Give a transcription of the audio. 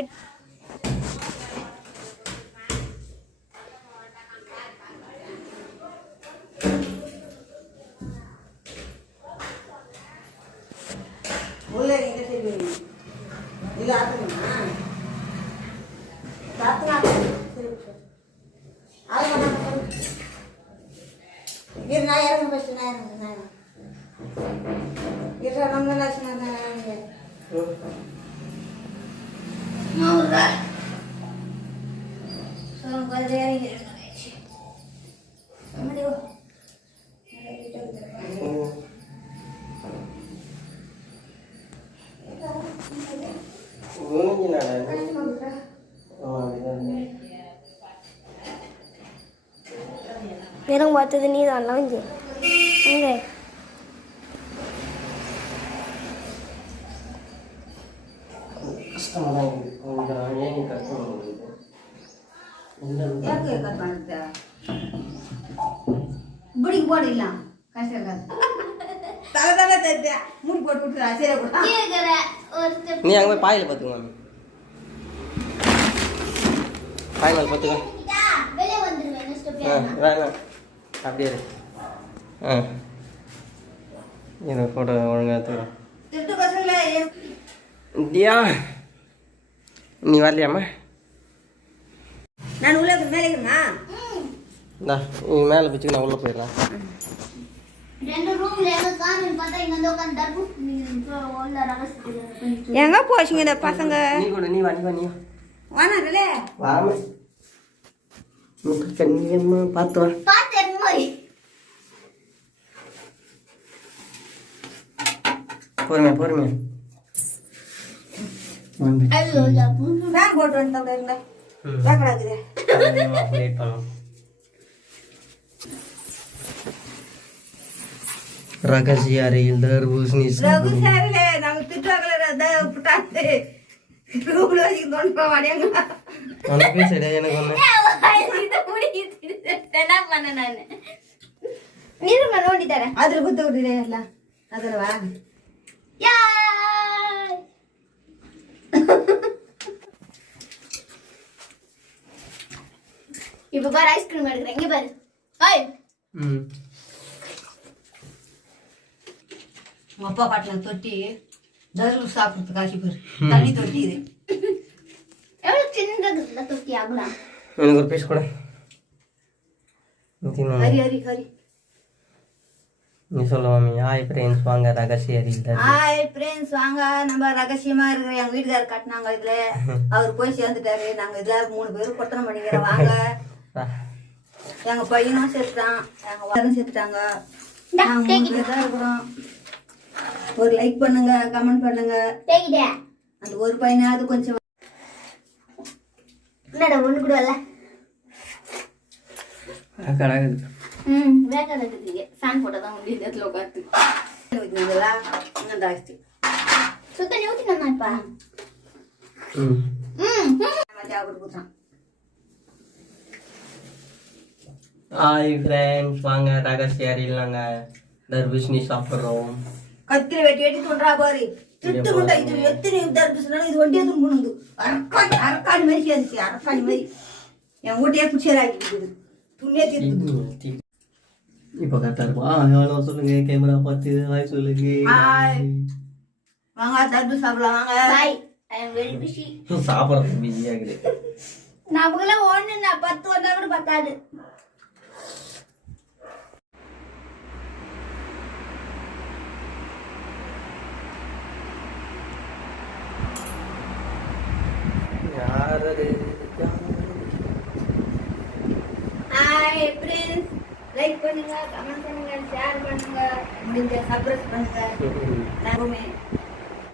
Right. Yang buat itu ni dah lanjut. Okay. Budi bodohlah, kasih kan. Tala tadi, mudi bodoh tu asyik aku. Iya kera. Ni yang apa payah lepas tu mami. Payah lepas tu kan. Bela wandur mana stop ya? Right. அப்படியே இது photo ஒழுங்காக எடுத்துக்கலாம். திருட்டு பசங்களே India நீ வரலையாம்மா? நான் உள்ள மேலே இருக்கேனா? இந்தா நீ மேலே பிடிச்சி நான் உள்ளே போயிடலாம். ரெண்டு ரூம்ல ஏதோ காரணம் பார்த்தா இங்க வந்து உட்கார்ந்து தர்பு உள்ள ரகசியம் எங்க போச்சுங்க இந்த பசங்க? நீ வா வானாடலே வாமா கண்ணியம்மா பார்த்து வா. பார்த்தேன் போய் பொறுமையா ஐயோ நான் போட்டு வந்தேன் இருங்க கேக்கடாக்குது வெயிட் பண்ணலாம். ரகசிய அறையில் தர்பூசணி ரகு சாரிலே நம்ம திட்டாக்கல அத புட்டாந்து ரூம்ல வச்சு கொண்டு வாடியாங்க உனக்கு சரி எனக்கு ஒண்ணு என்ன பண்ண நானு நீரு மனோடி தரேன் அதுல குத்து விட்டுடே எல்லாம் அதுல வா யா இப்ப பாரு ஐஸ்கிரீம் எடுக்கிறேன் இங்க பாரு ஹாய் அப்பா பாட்டில் தொட்டி தர்பூஸ் சாப்பிட்றது காசி பாரு தண்ணி தொட்டி இது எவ்வளோ சின்னதாக தொட்டி ஆகலாம் எனக்கு ஒரு பீஸ் கூட ஹரி நீ சொல்ல மாமி. ஹாய் ஃப்ரெண்ட்ஸ் வாங்க ரகசிய அறையில் ஹாய் ஃப்ரெண்ட்ஸ் வாங்க நம்ம ரகசியமா இருக்கிற எங்க வீட்டுக்காரர் கட்டினாங்க இதுல அவர் போய் சேர்ந்துட்டாரு. நாங்க இதுல 3 பேரும் கொத்தனை பண்ணிக்கிறோம் வாங்க. எங்க பையனும் சேர்த்துட்டான் எங்க வாரம் சேர்த்துட்டாங்க. நாங்க 3 பேர் தான் இருக்கிறோம். ஒரு லைக் பண்ணுங்க கமெண்ட் பண்ணுங்க. அந்த ஒரு பையனாவது கொஞ்சம் என்னடா ஒண்ணு கூட இல்ல கடாகுது. வேக்காத இருக்குது ஃபேன் போட்டா தான் முடியுது அதுல உட்காந்து ஊத்தினீங்களா இன்னும் ஜாஸ்தி சுத்த ஊத்தினா இப்ப ஹாய் ஃப்ரெண்ட்ஸ் வாங்க ரகசிய அறையில் நாங்க தர்பூசணி சாப்பிட்றோம். கத்திரி வெட்டி தோன்றா பாரு திட்டு முட்டை இது எத்தனை தர்பூசணி இது வண்டியே துணுது அரக்காணி மாதிரி சேர்ந்துச்சு அரக்காணி மாதிரி என் வீட்டையே குச்சியராக்கிட்டு துணியே தீர்த்து இப்போ கரெக்டாக இருப்பா. எவ்வளோ சொல்லுங்க கேமரா பார்த்து ஹாய் சொல்லுங்க. வாங்க தர்பூஸ் சாப்பிடலாம் வாங்க. பாய் ஐ அம் வெரி பிஸி. சாப்பிட்றது பிஸியாக இருக்குது. நமக்குலாம் ஒன்று 10 வந்தா கூட பத்தாது. ஹாய் ஃப்ரெண்ட்ஸ் லைக் பண்ணுங்க கமெண்ட் பண்ணுங்க ஷேர் பண்ணுங்க முடிஞ்ச சப்ஸ்கிரைப் பண்ணுங்க.